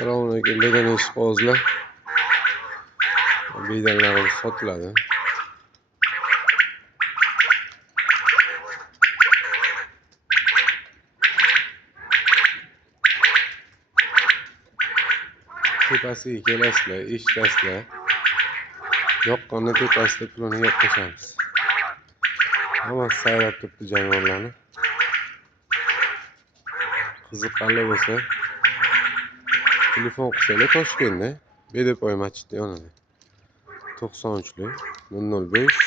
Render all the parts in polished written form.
Assalomu alaykum. Lekin eshik qog'ozlar. Biydanlarimiz sotiladi. Tepasiga kelasizlar, eshitasizlar. Yoqqanda tepasida pulini yo'q qo'shamiz. Hammasi sayrab turibdi jonivorlarni. Qiziqqanlar bo'lsa telefon qilsanglar Toshkentda Bedepoy masjidi yonida 93 005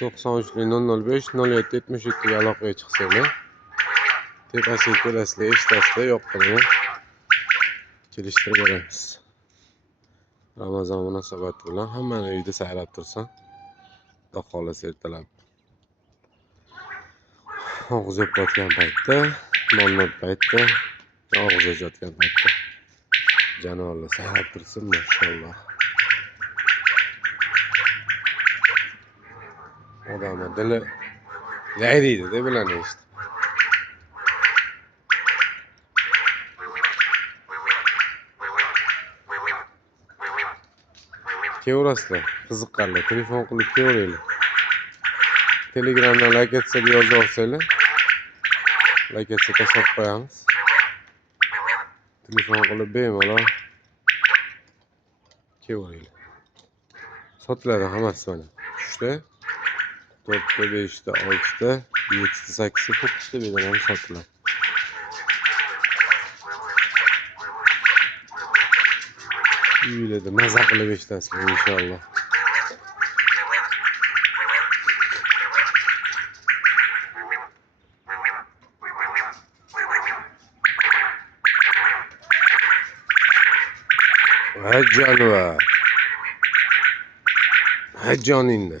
005 0777 ga aloqaga chiqsanglar tepasiga kelasizlar, eshitasizlar, yoqqanda kelishtirib beramiz. Ramazon munosabati bilan hammani uyida sayrab tursin. Xudo xohlasa ertalab og'iz yopayotgan paytda, non paytda, og'iz ochayotgan paytda jonivorlar sayrab tursin, mashalloh. Odamlar dili yayriydi-da bularni eshitib. Kelaverasizlar, qiziqqanlar telefon qilib kelaveringlar. Telegramdan like etsa yozib olsanglar, like etsa tashlab qo'yamiz. Telefon qilib bemalol kelaveringlar. Sotiladi hammasi mana. 3ta, 4ta, 5ta, 6ta, 7ta, 8ta, 9ta bedalarni sotiladi. Uylarda maza qilib eshitasizlar inshaalloh. Ha jonivor. Ha joningni.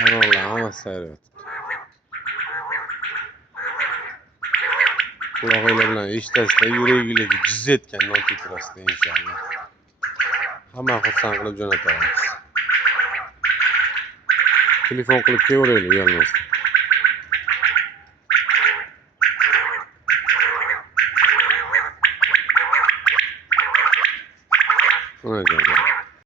Jonivorlar hammasi sayrayapti. Quloqinglar bilan eshitasizlar, yuraginglarga jiz etgan non tetirasizlar inshaalloh. Hamma xursand qilib jo'natamiz. Telefon qilib kelaveringlar uyalmasdan. Mana